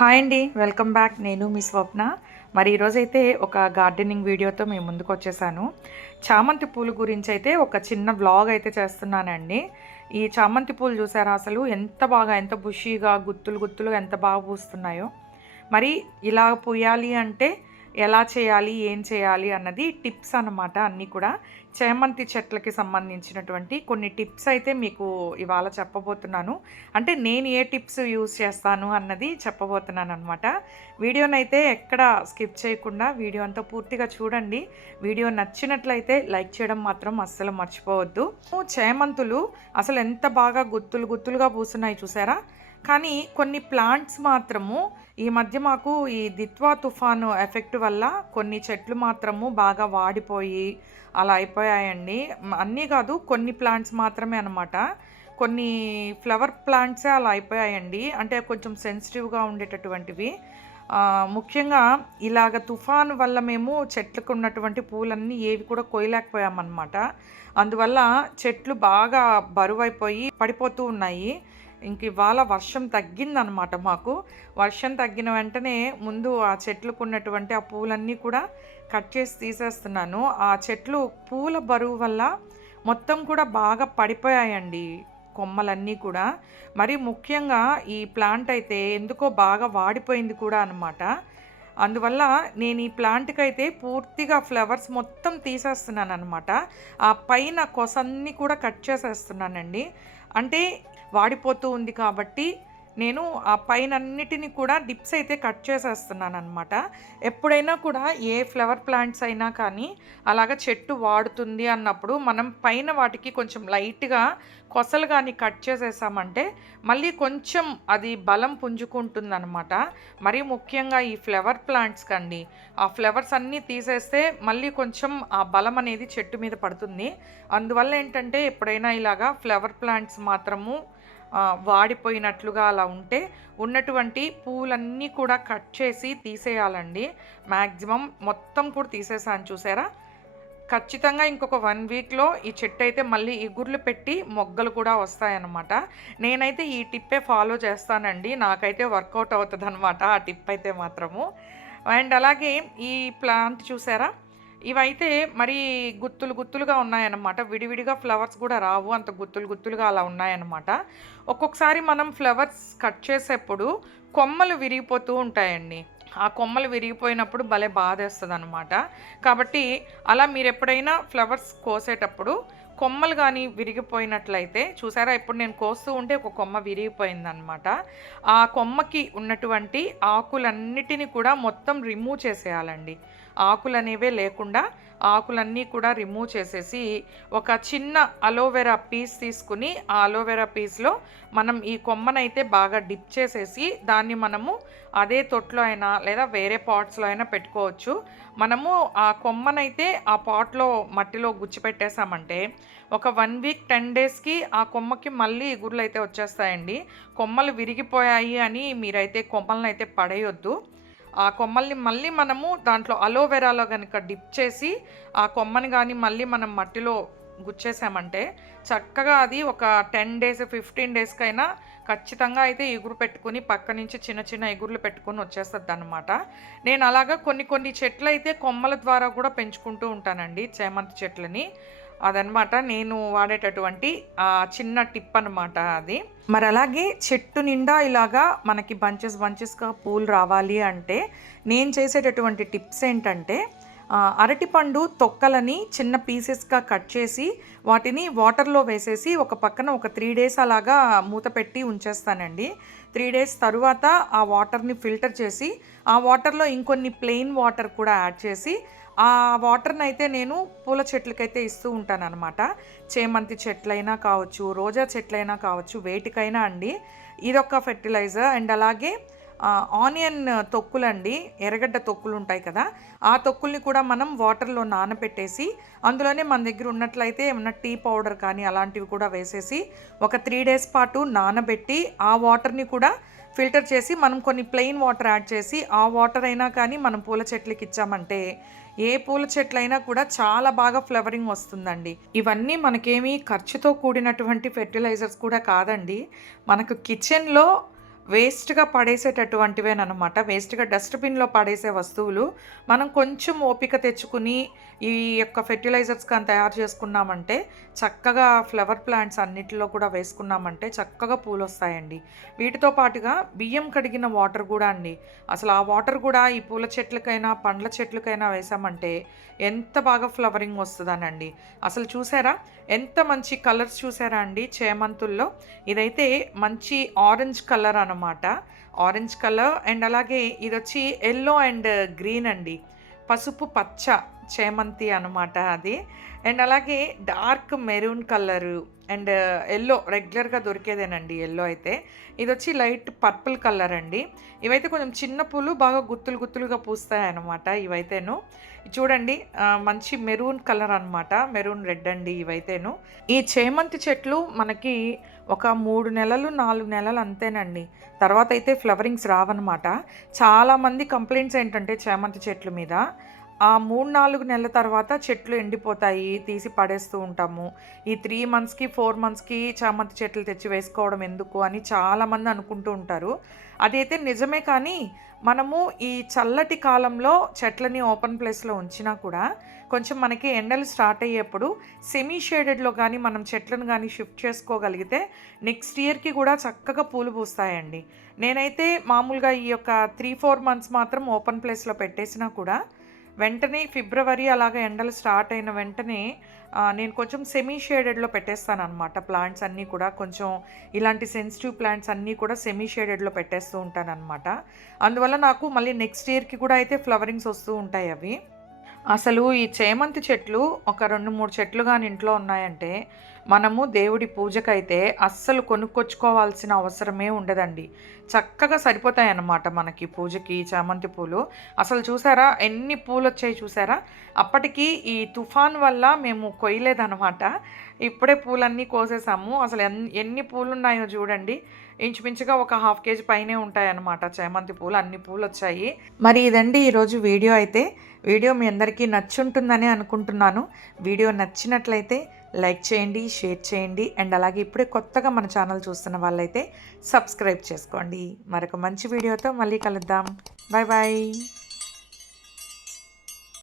Hi అండి welcome back. నేను మీ స్వప్న. మరి ఈరోజైతే ఒక గార్డెనింగ్ వీడియోతో మేము ముందుకు వచ్చేసాను. చామంతి పూలు గురించి అయితే ఒక చిన్న వ్లాగ్ అయితే చేస్తున్నానండి. ఈ చామంతి పూలు చూసారా అసలు? ఎంత బాగా ఎంత బుషీగా గుత్తులు గుత్తులు ఎంత బాగా పూస్తున్నాయో. మరి ఇలా పూయాలి అంటే ఎలా చేయాలి ఏం చేయాలి అన్నది టిప్స్ అనమాట అన్నీ కూడా. చేమంతి చెట్లకి సంబంధించినటువంటి కొన్ని టిప్స్ అయితే మీకు ఇవాళ చెప్పబోతున్నాను. అంటే నేను ఏ టిప్స్ యూస్ చేస్తాను అన్నది చెప్పబోతున్నాను అనమాట వీడియోనైతే ఎక్కడ స్కిప్ చేయకుండా వీడియో అంతా పూర్తిగా చూడండి. వీడియో నచ్చినట్లయితే లైక్ చేయడం మాత్రం అస్సలు మర్చిపోవద్దు. చేమంతులు అసలు ఎంత బాగా గుత్తులు గుత్తులుగా పూస్తున్నాయి చూసారా? కానీ కొన్ని ప్లాంట్స్ మాత్రము ఈ మధ్య మాకు ఈ దిత్వా తుఫాను ఎఫెక్ట్ వల్ల కొన్ని చెట్లు మాత్రము బాగా వాడిపోయి అలా అయిపోయాయండి. అన్నీ కాదు కొన్ని ప్లాంట్స్ మాత్రమే అనమాట కొన్ని ఫ్లవర్ ప్లాంట్సే అలా అయిపోయాయండి. అంటే కొంచెం సెన్సిటివ్గా ఉండేటటువంటివి. ముఖ్యంగా ఇలాగ తుఫాన్ వల్ల మేము చెట్లకు ఉన్నటువంటి పూలన్నీ ఏవి కూడా కొయ్యలేకపోయామన్నమాట అందువల్ల చెట్లు బాగా బరువైపోయి పడిపోతూ ఉన్నాయి. ఇంక ఇవాళ వర్షం తగ్గిందనమాట మాకు. వర్షం తగ్గిన వెంటనే ముందు ఆ చెట్లకు ఉన్నటువంటి ఆ పూలన్నీ కూడా కట్ చేసి తీసేస్తున్నాను. ఆ చెట్లు పూల బరువు వల్ల మొత్తం కూడా బాగా పడిపోయాయండి కొమ్మలన్నీ కూడా. మరి ముఖ్యంగా ఈ ప్లాంట్ అయితే ఎందుకో బాగా వాడిపోయింది కూడా అనమాట అందువల్ల నేను ఈ ప్లాంట్కి అయితే పూర్తిగా ఫ్లవర్స్ మొత్తం తీసేస్తున్నాను అనమాట ఆ పైన కొసన్ని కూడా కట్ చేసేస్తున్నానండి. అంటే వాడిపోతూ ఉంది కాబట్టి నేను ఆ పైన అన్నిటిని కూడా డిప్స్ అయితే కట్ చేసేస్తున్నాను అనమాట ఎప్పుడైనా కూడా ఏ ఫ్లవర్ ప్లాంట్స్ అయినా కానీ అలాగ చెట్టు వాడుతుంది అన్నప్పుడు మనం పైన వాటికి కొంచెం లైట్గా కొసలు కానీ కట్ చేసేసామంటే మళ్ళీ కొంచెం అది బలం పుంజుకుంటుంది అనమాట మరీ ముఖ్యంగా ఈ ఫ్లవర్ ప్లాంట్స్ కండి. ఆ ఫ్లవర్స్ అన్నీ తీసేస్తే మళ్ళీ కొంచెం ఆ బలం అనేది చెట్టు మీద పడుతుంది. అందువల్ల ఏంటంటే ఎప్పుడైనా ఇలాగా ఫ్లవర్ ప్లాంట్స్ మాత్రము వాడిపోయినట్లుగా అలా ఉంటే ఉన్నటువంటి పూలన్నీ కూడా కట్ చేసి తీసేయాలండి. మ్యాక్సిమం మొత్తం కూడా తీసేసాను చూసారా? ఖచ్చితంగా ఇంకొక వన్ వీక్లో ఈ చెట్టు అయితే మళ్ళీ ఇగుర్లు పెట్టి మొగ్గలు కూడా వస్తాయన్నమాట. నేనైతే ఈ టిప్పే ఫాలో చేస్తానండి. నాకైతే వర్కౌట్ అవుతుంది అనమాట ఆ టిప్ అయితే మాత్రము. అండ్ అలాగే ఈ ప్లాంట్ చూసారా? ఇవైతే మరి గుత్తులు గుత్తులుగా ఉన్నాయన్నమాట. విడివిడిగా ఫ్లవర్స్ కూడా రావు. అంత గుత్తులు గుత్తులుగా అలా ఉన్నాయన్నమాట. ఒక్కొక్కసారి మనం ఫ్లవర్స్ కట్ చేసేప్పుడు కొమ్మలు విరిగిపోతూ ఉంటాయండి. ఆ కొమ్మలు విరిగిపోయినప్పుడు భలే బాధేస్తుంది అనమాట కాబట్టి అలా మీరు ఎప్పుడైనా ఫ్లవర్స్ కోసేటప్పుడు కొమ్మలు కానీ విరిగిపోయినట్లయితే చూసారా? ఇప్పుడు నేను కోస్తూ ఉంటే ఒక కొమ్మ విరిగిపోయిందనమాట ఆ కొమ్మకి ఉన్నటువంటి ఆకులన్నిటిని కూడా మొత్తం రిమూవ్ చేసేయాలండి. ఆకులు అనేవే లేకుండా ఆకులన్నీ కూడా రిమూవ్ చేసేసి ఒక చిన్న అలోవెరా పీస్ తీసుకుని ఆ అలోవెరా పీస్లో మనం ఈ కొమ్మనైతే బాగా డిప్ చేసేసి దాన్ని మనము అదే తొట్లో అయినా లేదా వేరే పాట్స్లో అయినా పెట్టుకోవచ్చు. మనము ఆ కొమ్మనైతే ఆ పాట్లో మట్టిలో గుచ్చిపెట్టేసామంటే ఒక వన్ వీక్ టెన్ డేస్కి ఆ కొమ్మకి మళ్ళీ ఇగుర్లు అయితే వచ్చేస్తాయండి. కొమ్మలు విరిగిపోయాయి అని మీరైతే కొమ్మలను అయితే పడేయొద్దు. ఆ కొమ్మల్ని మళ్ళీ మనము దాంట్లో అలోవెరాలో కనుక డిప్ చేసి ఆ కొమ్మని కానీ మళ్ళీ మనం మట్టిలో గుచ్చేసామంటే చక్కగా అది ఒక టెన్ డేస్ ఫిఫ్టీన్ డేస్కైనా ఖచ్చితంగా అయితే ఎగురు పెట్టుకుని పక్క నుంచి చిన్న చిన్న ఎగురులు పెట్టుకొని వచ్చేస్తుంది అనమాట నేను అలాగా కొన్ని కొన్ని చెట్లు అయితే కొమ్మల ద్వారా కూడా పెంచుకుంటూ ఉంటానండి చేమంతి చెట్లని. అదనమాట. నేను వాడేటటువంటి చిన్న టిప్ అనమాట అది. మరి అలాగే చెట్టు నిండా ఇలాగా మనకి బంచెస్ బంచెస్గా పూలు రావాలి అంటే నేను చేసేటటువంటి టిప్స్ ఏంటంటే అరటిపండు తొక్కలని చిన్న పీసెస్గా కట్ చేసి వాటిని వాటర్లో వేసేసి ఒక పక్కన ఒక త్రీ డేస్ అలాగా మూత పెట్టి ఉంచేస్తానండి. త్రీ డేస్ తరువాత ఆ వాటర్ని ఫిల్టర్ చేసి ఆ వాటర్లో ఇంకొన్ని ప్లెయిన్ వాటర్ కూడా యాడ్ చేసి ఆ వాటర్ని అయితే నేను పూల చెట్లకైతే ఇస్తూ ఉంటాను అనమాట చేమంతి చెట్లైనా కావచ్చు రోజా చెట్లైనా కావచ్చు వేటికైనా అండి. ఇదొక ఫెర్టిలైజర్ అండ్ అలాగే ఆనియన్ తొక్కులండి ఎర్రగడ్డ తొక్కులు ఉంటాయి కదా. ఆ తొక్కుల్ని కూడా మనం వాటర్లో నానబెట్టేసి అందులోనే మన దగ్గర ఉన్నట్లయితే ఏమన్నా టీ పౌడర్ కానీ అలాంటివి కూడా వేసేసి ఒక త్రీ డేస్ పాటు నానబెట్టి ఆ వాటర్ని కూడా ఫిల్టర్ చేసి మనం కొన్ని ప్లెయిన్ వాటర్ యాడ్ చేసి ఆ వాటర్ అయినా కానీ మనం పూల చెట్లకి ఇచ్చామంటే ఏ పూల చెట్లైనా కూడా చాలా బాగా ఫ్లవరింగ్ వస్తుందండి. ఇవన్నీ మనకేమీ ఖర్చుతో కూడినటువంటి ఫెర్టిలైజర్స్ కూడా కాదండి. మనకు కిచెన్లో వేస్ట్గా పడేసేటటువంటివేనమాట వేస్ట్గా డస్ట్బిన్లో పడేసే వస్తువులు మనం కొంచెం ఓపిక తెచ్చుకుని ఈ యొక్క ఫెర్టిలైజర్స్ కానీ తయారు చేసుకున్నామంటే చక్కగా ఫ్లవర్ ప్లాంట్స్ అన్నిటిలో కూడా వేసుకున్నామంటే చక్కగా పూలు వస్తాయండి వీటితో పాటుగా బియ్యం కడిగిన వాటర్ కూడా అండి. అసలు ఆ వాటర్ కూడా ఈ పూల చెట్లకైనా పండ్ల చెట్లకైనా వేసామంటే ఎంత బాగా ఫ్లవరింగ్ వస్తుందనండి. అసలు చూసారా? ఎంత మంచి కలర్స్ చూసారా అండి? చేమంతుల్లో. ఇదైతే మంచి ఆరెంజ్ కలర్ అనమాట ఆరెంజ్ కలర్ అండ్ అలాగే ఇది వచ్చి ఎల్లో అండ్ గ్రీన్ అండి. పసుపు పచ్చ. చేమంతి అనమాట అది. అండ్ అలాగే dark maroon colour and yellow రెగ్యులర్గా దొరికేదేనండి ఎల్లో అయితే. ఇది వచ్చి లైట్ పర్పుల్ కలర్ అండి ఇవైతే కొంచెం చిన్న పూలు బాగా గుత్తులు గుత్తులుగా పూస్తాయి అనమాట ఇవైతేను. చూడండి మంచి మెరూన్ కలర్ అనమాట మెరూన్ రెడ్ అండి ఇవైతేను. ఈ చేమంతి చెట్లు మనకి ఒక మూడు నెలలు నాలుగు నెలలు అంతేనండి. తర్వాత అయితే ఫ్లవరింగ్స్ రావన్నమాట. చాలామంది కంప్లైంట్స్ ఏంటంటే చేమంతి చెట్ల మీద. ఆ మూడు నాలుగు నెలల తర్వాత చెట్లు ఎండిపోతాయి తీసి పడేస్తూ ఉంటాము. ఈ త్రీ మంత్స్కి ఫోర్ మంత్స్కి చామంతి చెట్లు తెచ్చి వేసుకోవడం ఎందుకు అని చాలామంది అనుకుంటూ ఉంటారు. అదైతే నిజమే కానీ మనము ఈ చల్లటి కాలంలో చెట్లని ఓపెన్ ప్లేస్లో ఉంచినా కూడా కొంచెం మనకి ఎండలు స్టార్ట్ అయ్యేప్పుడు సెమీ షేడెడ్లో కానీ మనం చెట్లను కానీ షిఫ్ట్ చేసుకోగలిగితే నెక్స్ట్ ఇయర్కి కూడా చక్కగా పూలు పూస్తాయండి. నేనైతే మామూలుగా ఈ యొక్క త్రీ ఫోర్ మంత్స్ మాత్రం ఓపెన్ ప్లేస్లో పెట్టేసినా కూడా వెంటనే ఫిబ్రవరి అలాగే ఎండలు స్టార్ట్ అయిన వెంటనే నేను కొంచెం సెమీ షేడెడ్లో పెట్టేస్తాను అనమాట ప్లాంట్స్ అన్నీ కూడా కొంచెం ఇలాంటి సెన్సిటివ్ ప్లాంట్స్ అన్నీ కూడా సెమీ షేడెడ్లో పెట్టేస్తూ ఉంటాను అనమాట అందువల్ల నాకు మళ్ళీ నెక్స్ట్ ఇయర్కి కూడా అయితే ఫ్లవరింగ్స్ వస్తూ ఉంటాయి అవి. అసలు ఈ చేమంతి చెట్లు ఒక రెండు మూడు చెట్లు కానీ ఇంట్లో ఉన్నాయంటే మనము దేవుడి పూజకైతే అస్సలు కొనుక్కొచ్చుకోవాల్సిన అవసరమే ఉండదండి. చక్కగా సరిపోతాయి అన్నమాట మనకి పూజకి చామంతి పూలు. అసలు చూసారా? ఎన్ని పూలు వచ్చాయి చూసారా? అప్పటికి ఈ తుఫాన్ వల్ల మేము కొయ్యలేదన్నమాట. ఇప్పుడే పూలన్నీ కోసేసాము. అసలు ఎన్ ఎన్ని పూలు ఉన్నాయో చూడండి. ఇంచుమించుగా ఒక హాఫ్ కేజీ పైనే ఉంటాయన్నమాట చేమంతి పూలు. అన్ని పూలు వచ్చాయి మరి ఇదండి ఈరోజు వీడియో అయితే. వీడియో మీ అందరికీ నచ్చుంటుందని అనుకుంటున్నాను. వీడియో నచ్చినట్లయితే లైక్ చేయండి షేర్ చేయండి అండ్ అలాగే ఇప్పుడే కొత్తగా మన ఛానల్ చూస్తున్న వాళ్ళైతే సబ్స్క్రైబ్ చేసుకోండి. మరొక మంచి వీడియోతో మళ్ళీ కలుద్దాం. Bye bye